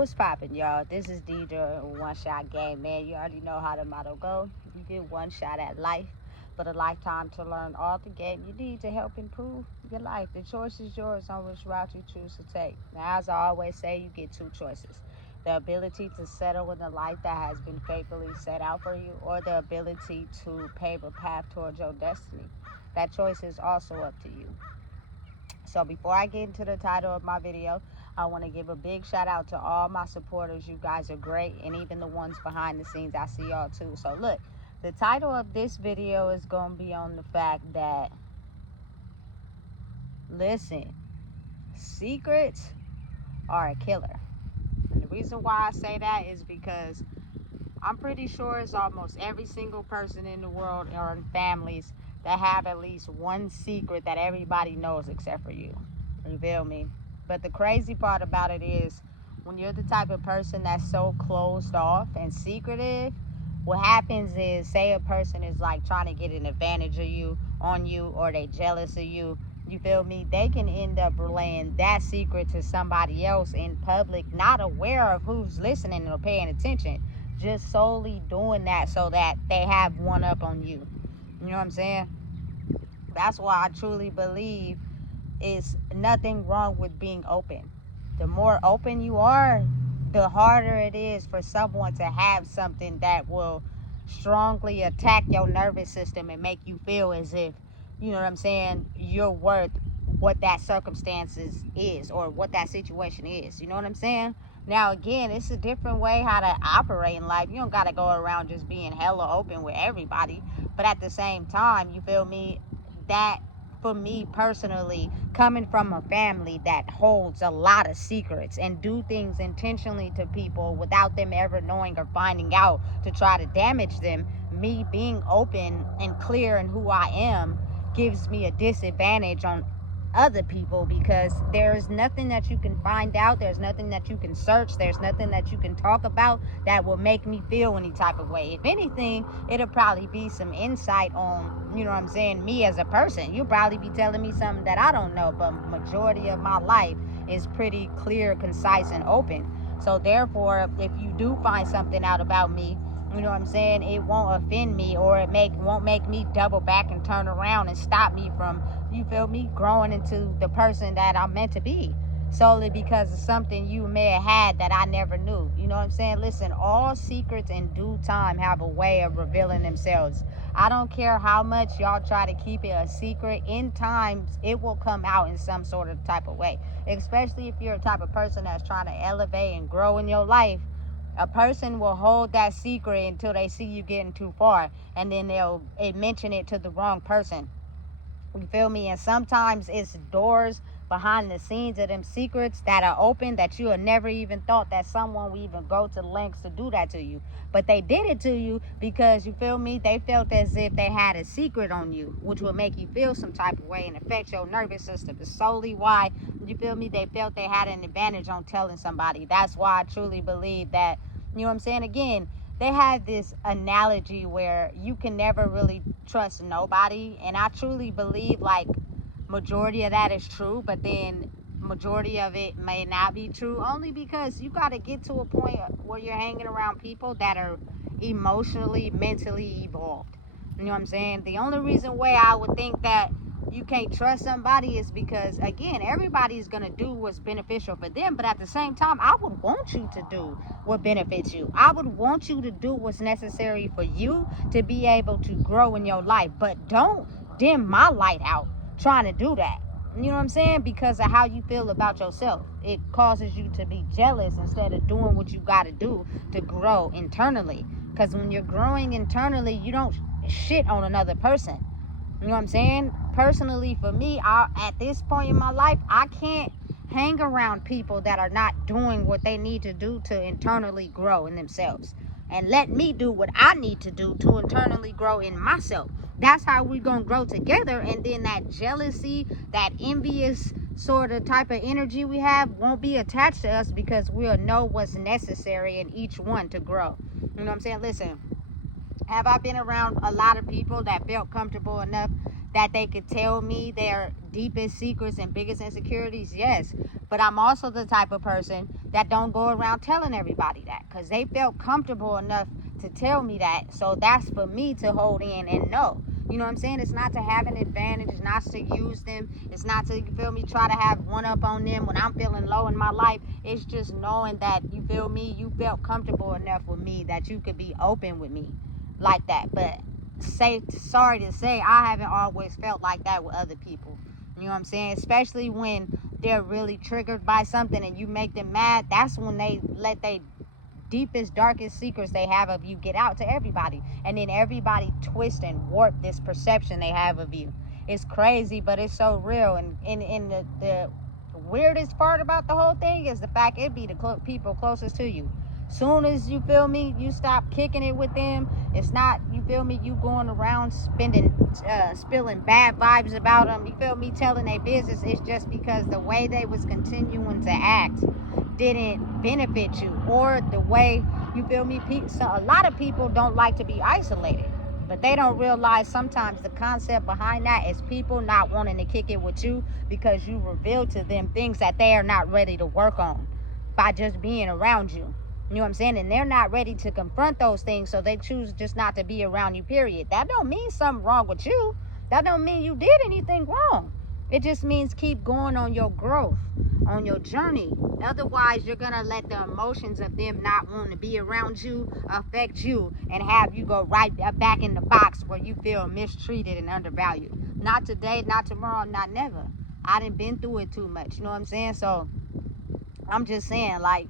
What's poppin', y'all? This is Deidre, One Shot Game, man. You already know how the motto go. You get one shot at life, but a lifetime to learn all the game you need to help improve your life. The choice is yours on which route you choose to take. Now, as I always say, you get two choices. The ability to settle in the life that has been faithfully set out for you, or the ability to pave a path towards your destiny. That choice is also up to you. So before I get into the title of my video, I want to give a big shout out to all my supporters. You guys are great, and even the ones behind the scenes, I see y'all too. So look, the title of this video is going to be on the fact that, listen, secrets are a killer. And the reason why I say that is because I'm pretty sure it's almost every single person in the world or in families that have at least one secret that everybody knows except for you. You feel me? But the crazy part about it is, when you're the type of person that's so closed off and secretive, what happens is, say a person is like trying to get an advantage of you, on you, or they jealous of you, you feel me? They can end up relaying that secret to somebody else in public, not aware of who's listening or paying attention, just solely doing that so that they have one up on you. You know what I'm saying? That's why I truly believe it's nothing wrong with being open. The more open you are, the harder it is for someone to have something that will strongly attack your nervous system and make you feel as if, you know what I'm saying, you're worth what that circumstances is or what that situation is. You know what I'm saying? Now, again, it's a different way how to operate in life. You don't got to go around just being hella open with everybody. But at the same time, you feel me, that for me personally, coming from a family that holds a lot of secrets and do things intentionally to people without them ever knowing or finding out to try to damage them, me being open and clear in who I am gives me a disadvantage on other people, because there's nothing that you can find out, there's nothing that you can search, there's nothing that you can talk about that will make me feel any type of way. If anything, it'll probably be some insight on, you know what I'm saying, me as a person. You'll probably be telling me something that I don't know, but majority of my life is pretty clear, concise, and open. So therefore, if you do find something out about me, you know what I'm saying, it won't offend me, or it won't make me double back and turn around and stop me from, you feel me, growing into the person that I'm meant to be, solely because of something you may have had that I never knew. You know what I'm saying? Listen, all secrets in due time have a way of revealing themselves. I don't care how much y'all try to keep it a secret. In times, it will come out in some sort of type of way, especially if you're a type of person that's trying to elevate and grow in your life. A person will hold that secret until they see you getting too far, and then they'll mention it to the wrong person. You feel me? And sometimes it's doors behind the scenes of them secrets that are open that you have never even thought that someone would even go to lengths to do that to you. But they did it to you because, you feel me, they felt as if they had a secret on you, which would make you feel some type of way and affect your nervous system. It's solely why, you feel me, they felt they had an advantage on telling somebody. That's why I truly believe that, you know what I'm saying, again, they have this analogy where you can never really trust nobody, and I truly believe like majority of that is true, but then majority of it may not be true, only because you got to get to a point where you're hanging around people that are emotionally, mentally evolved. You know what I'm saying? The only reason why I would think that you can't trust somebody is because, again, everybody's going to do what's beneficial for them, but at the same time, I would want you to do what benefits you. I would want you to do what's necessary for you to be able to grow in your life, but don't dim my light out trying to do that. You know what I'm saying? Because of how you feel about yourself. It causes you to be jealous instead of doing what you got to do to grow internally. Because when you're growing internally, you don't shit on another person. You know what I'm saying? Personally, for me, at this point in my life, I can't hang around people that are not doing what they need to do to internally grow in themselves. And let me do what I need to do to internally grow in myself. That's how we're going to grow together. And then that jealousy, that envious sort of type of energy we have won't be attached to us, because we'll know what's necessary in each one to grow. You know what I'm saying? Listen, have I been around a lot of people that felt comfortable enough that they could tell me their deepest secrets and biggest insecurities? Yes. But I'm also the type of person that don't go around telling everybody that, because they felt comfortable enough to tell me that. So that's for me to hold in and know. You know what I'm saying? It's not to have an advantage. It's not to use them. It's not to, you feel me, try to have one up on them when I'm feeling low in my life. It's just knowing that, you feel me, you felt comfortable enough with me that you could be open with me like that. But sorry to say, I haven't always felt like that with other people. You know what I'm saying? Especially when they're really triggered by something and you make them mad. That's when they let their deepest, darkest secrets they have of you get out to everybody, and then everybody twist and warp this perception they have of you. It's crazy, but it's so real. And the weirdest part about the whole thing is the fact it be the people closest to you. Soon as, you feel me, you stop kicking it with them, it's not, you feel me, you going around spilling bad vibes about them, you feel me, telling their business. It's just because the way they was continuing to act didn't benefit you, or the way, you feel me, so a lot of people don't like to be isolated, but they don't realize sometimes the concept behind that is people not wanting to kick it with you because you reveal to them things that they are not ready to work on by just being around you. You know what I'm saying? And they're not ready to confront those things, so they choose just not to be around you, period. That don't mean something wrong with you. That don't mean you did anything wrong. It just means keep going on your growth, on your journey. Otherwise, you're going to let the emotions of them not wanting to be around you affect you and have you go right back in the box where you feel mistreated and undervalued. Not today, not tomorrow, not never. I done been through it too much. You know what I'm saying? So I'm just saying, like,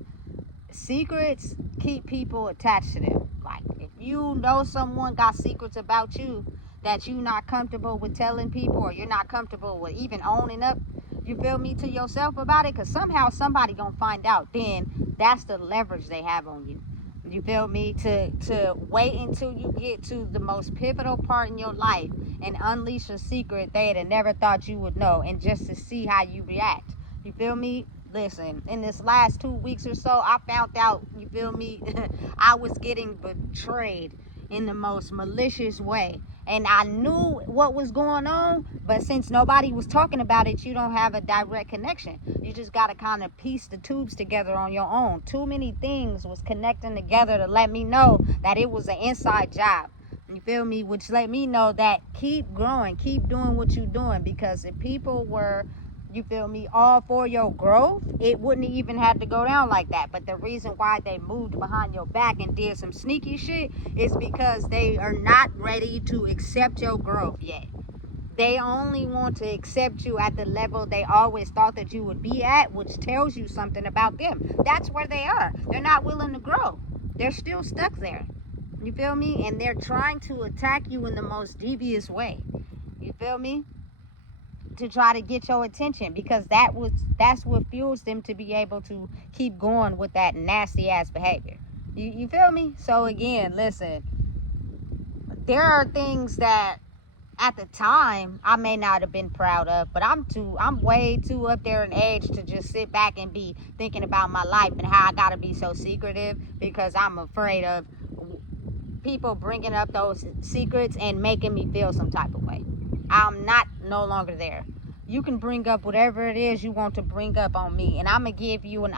secrets keep people attached to them. Like, if you know someone got secrets about you that you're not comfortable with telling people, or you're not comfortable with even owning up, you feel me, to yourself about it, because somehow somebody gonna find out, then that's the leverage they have on you. You feel me? To wait until you get to the most pivotal part in your life and unleash a secret they'd have never thought you would know, and just to see how you react. You feel me? Listen, in this last 2 weeks or so, I found out, you feel me, I was getting betrayed in the most malicious way. And I knew what was going on, but since nobody was talking about it, you don't have a direct connection. You just got to kind of piece the tubes together on your own. Too many things was connecting together to let me know that it was an inside job. You feel me? Which let me know that keep growing, keep doing what you're doing, because if people were, you feel me, all for your growth, it wouldn't even have to go down like that. But the reason why they moved behind your back and did some sneaky shit is because they are not ready to accept your growth yet. They only want to accept you at the level they always thought that you would be at, which tells you something about them. That's where they are. They're not willing to grow. They're still stuck there. You feel me? And they're trying to attack you in the most devious way. You feel me? To try to get your attention, because that's what fuels them to be able to keep going with that nasty ass behavior. You feel me? So again, listen, there are things that at the time I may not have been proud of, but I'm way too up there in age to just sit back and be thinking about my life and how I gotta be so secretive, because I'm afraid of people bringing up those secrets and making me feel some type of way. I'm no longer there. You can bring up whatever it is you want to bring up on me, and I'm gonna give you an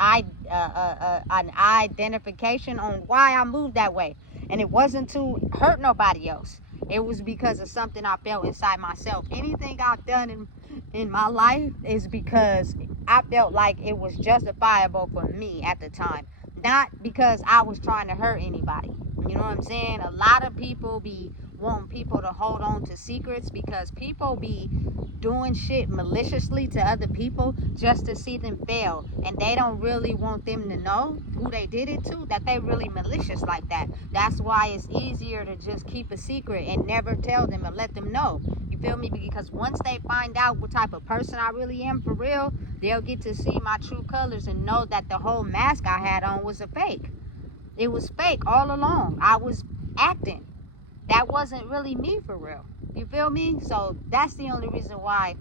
identification on why I moved that way. And it wasn't to hurt nobody else. It was because of something I felt inside myself. Anything I've done in my life is because I felt like it was justifiable for me at the time, not because I was trying to hurt anybody. You know what I'm saying? A lot of people be wanting people to hold on to secrets because people be doing shit maliciously to other people just to see them fail, and they don't really want them to know who they did it to, that they really malicious like that. That's why it's easier to just keep a secret and never tell them and let them know. You feel me? Because once they find out what type of person I really am for real, they'll get to see my true colors and know that the whole mask I had on was a fake. It was fake all along. I was acting. That wasn't really me for real. You feel me? So that's the only reason why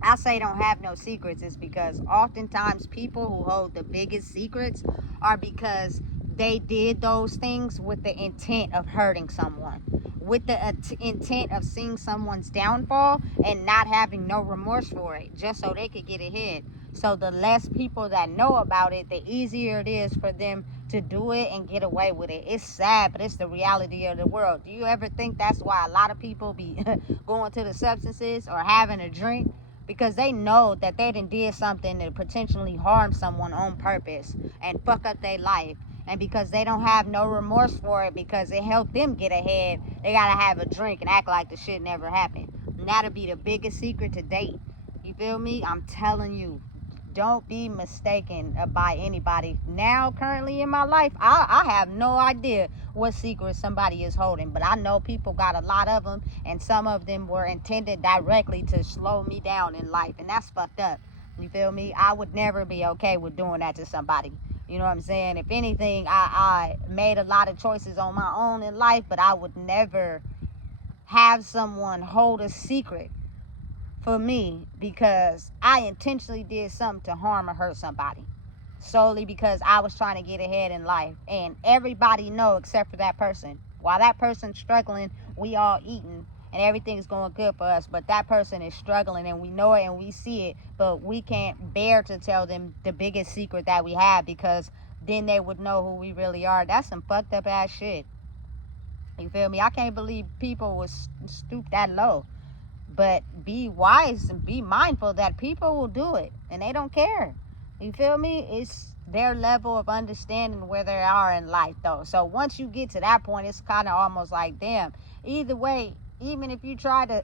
I say don't have no secrets, is because oftentimes people who hold the biggest secrets are because they did those things with the intent of hurting someone, with the intent of seeing someone's downfall and not having no remorse for it, just so they could get ahead. So the less people that know about it, the easier it is for them to do it and get away with it. It's sad, but it's the reality of the world. Do you ever think that's why a lot of people be going to the substances or having a drink? Because they know that they did something to potentially harm someone on purpose and fuck up their life. And because they don't have no remorse for it, because it helped them get ahead, they gotta have a drink and act like the shit never happened. And that'll be the biggest secret to date. You feel me? I'm telling you, don't be mistaken by anybody. Now, currently in my life, I have no idea what secrets somebody is holding, but I know people got a lot of them, and some of them were intended directly to slow me down in life, and that's fucked up. You feel me? I would never be okay with doing that to somebody. You know what I'm saying? If anything, I made a lot of choices on my own in life, but I would never have someone hold a secret for me because I intentionally did something to harm or hurt somebody, solely because I was trying to get ahead in life. And everybody know except for that person. While that person's struggling, we all eating and everything's going good for us, but that person is struggling, and we know it and we see it, but we can't bear to tell them the biggest secret that we have, because then they would know who we really are. That's some fucked up ass shit. You feel me? I can't believe people would stoop that low. But be wise and be mindful that people will do it and they don't care. You feel me? It's their level of understanding where they are in life, though. So once you get to that point, it's kind of almost like, damn, either way, even if you try to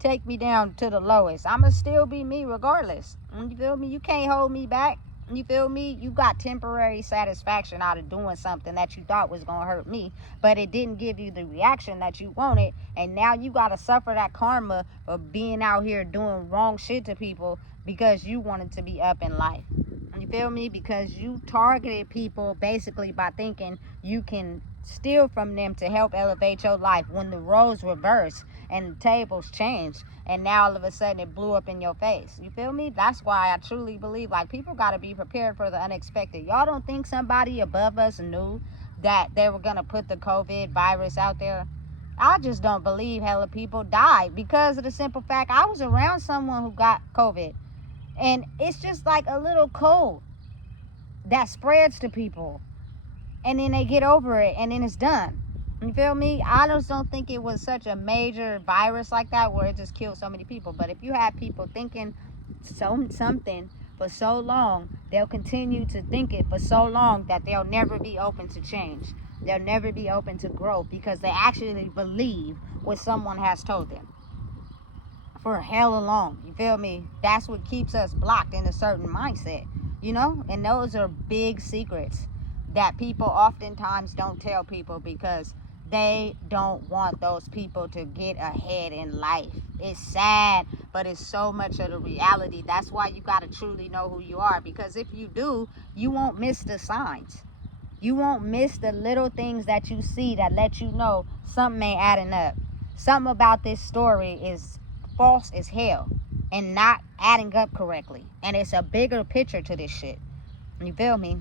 take me down to the lowest, I'ma still be me regardless. You feel me? You can't hold me back. You feel me? You got temporary satisfaction out of doing something that you thought was gonna hurt me, but it didn't give you the reaction that you wanted, and now you gotta suffer that karma of being out here doing wrong shit to people because you wanted to be up in life. You feel me? Because you targeted people basically by thinking you can steal from them to help elevate your life, when the roles reverse and the tables change, and now all of a sudden it blew up in your face. You feel me? That's why I truly believe, like, people got to be prepared for the unexpected. Y'all don't think somebody above us knew that they were gonna put the COVID virus out there? I just don't believe hella people died because of the simple fact I was around someone who got COVID, and it's just like a little cold that spreads to people, and then they get over it, and then it's done. You feel me? I just don't think it was such a major virus like that where it just killed so many people. But if you have people thinking something for so long, they'll continue to think it for so long that they'll never be open to change. They'll never be open to growth because they actually believe what someone has told them for hella long. You feel me? That's what keeps us blocked in a certain mindset, you know? And those are big secrets that people oftentimes don't tell people because they don't want those people to get ahead in life. It's sad, but it's so much of the reality. That's why you got to truly know who you are, because if you do, you won't miss the signs. You won't miss the little things that you see that let you know something ain't adding up. Something about this story is false as hell and not adding up correctly. And it's a bigger picture to this shit. You feel me?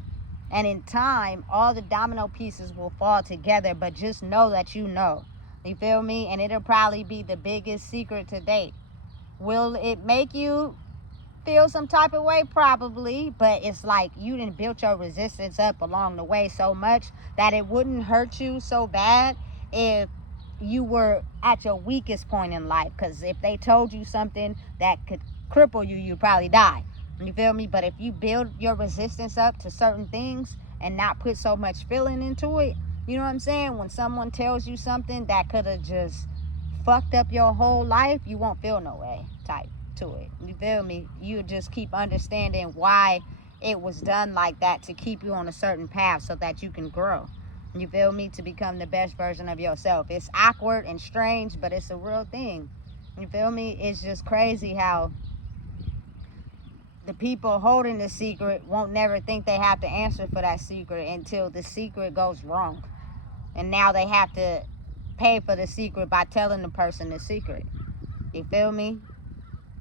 And in time, all the domino pieces will fall together, but just know that you know. You feel me? And it'll probably be the biggest secret to date. Will it make you feel some type of way? Probably, but it's like you didn't build your resistance up along the way so much that it wouldn't hurt you so bad if you were at your weakest point in life. Because if they told you something that could cripple you, you'd probably die. You feel me? But if you build your resistance up to certain things and not put so much feeling into it, you know what I'm saying? When someone tells you something that could have just fucked up your whole life, you won't feel no way type to it. You feel me? You just keep understanding why it was done like that, to keep you on a certain path so that you can grow. You feel me? To become the best version of yourself. It's awkward and strange, but it's a real thing. You feel me? It's just crazy how the people holding the secret won't never think they have to answer for that secret until the secret goes wrong. And now they have to pay for the secret by telling the person the secret. You feel me?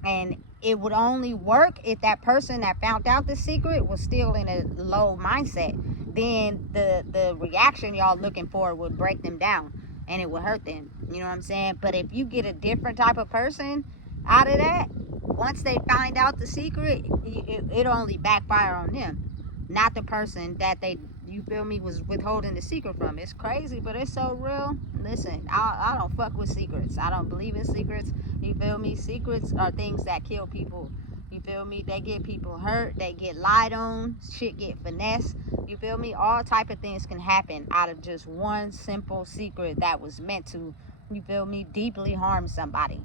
And it would only work if that person that found out the secret was still in a low mindset. Then the reaction y'all looking for would break them down. and it will hurt them. You know what I'm saying? But if you get a different type of person out of that, once they find out the secret, it'll only backfire on them, not the person that they, you feel me, was withholding the secret from. It's crazy, but it's so real. Listen, I don't fuck with secrets. I don't believe in secrets. You feel me? Secrets are things that kill people. You feel me? They get people hurt. They get lied on. Shit get finessed. You feel me? All type of things can happen out of just one simple secret that was meant to, you feel me, deeply harm somebody.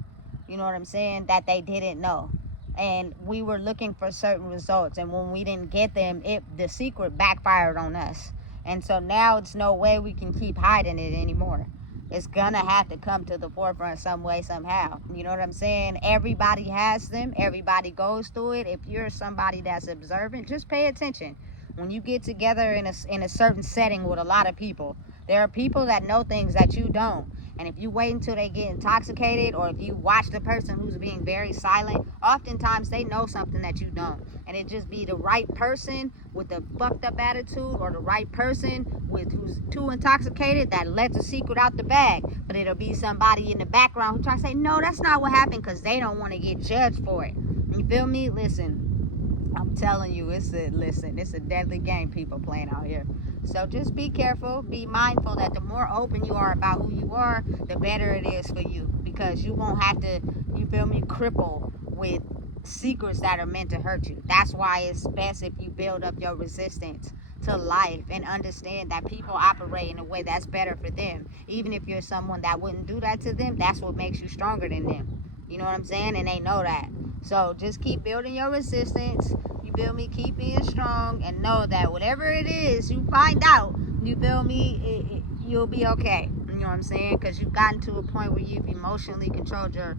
You know what I'm saying? That they didn't know. And we were looking for certain results, and when we didn't get them, the secret backfired on us. And so now it's no way we can keep hiding it anymore. It's gonna have to come to the forefront some way, somehow. You know what I'm saying? Everybody has them. Everybody goes through it. If you're somebody that's observant, just pay attention. When you get together in a certain setting with a lot of people, there are people that know things that you don't. And if you wait until they get intoxicated, or if you watch the person who's being very silent, oftentimes they know something that you don't. And it just be the right person with a fucked up attitude, or the right person who's too intoxicated that lets a secret out the bag. But it'll be somebody in the background who try to say, no, that's not what happened, because they don't want to get judged for it. You feel me? Listen, I'm telling you, it's a deadly game people playing out here. So just be careful, be mindful that the more open you are about who you are, the better it is for you, because you won't have to, you feel me, cripple with secrets that are meant to hurt you. That's why it's best if you build up your resistance to life and understand that people operate in a way that's better for them. Even if you're someone that wouldn't do that to them, that's what makes you stronger than them. You know what I'm saying? And they know that. So just keep building your resistance. You feel me? Keep being strong, and know that whatever it is you find out, you feel me, you'll be okay. You know what I'm saying? Because you've gotten to a point where you've emotionally controlled your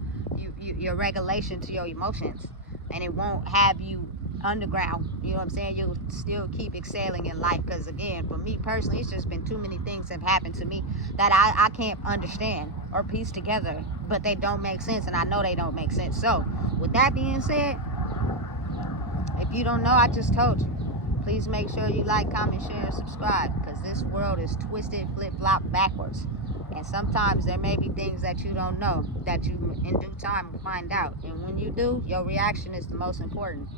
regulation to your emotions, and it won't have you underground. You know what I'm saying? You'll still keep excelling in life. Because again, for me personally, it's just been too many things have happened to me that I can't understand or piece together, but they don't make sense, and I know they don't make sense. So with that being said, if you don't know, I just told you. Please make sure you like, comment, share, and subscribe, because this world is twisted, flip-flop, backwards. And sometimes there may be things that you don't know that you in due time will find out. And when you do, your reaction is the most important.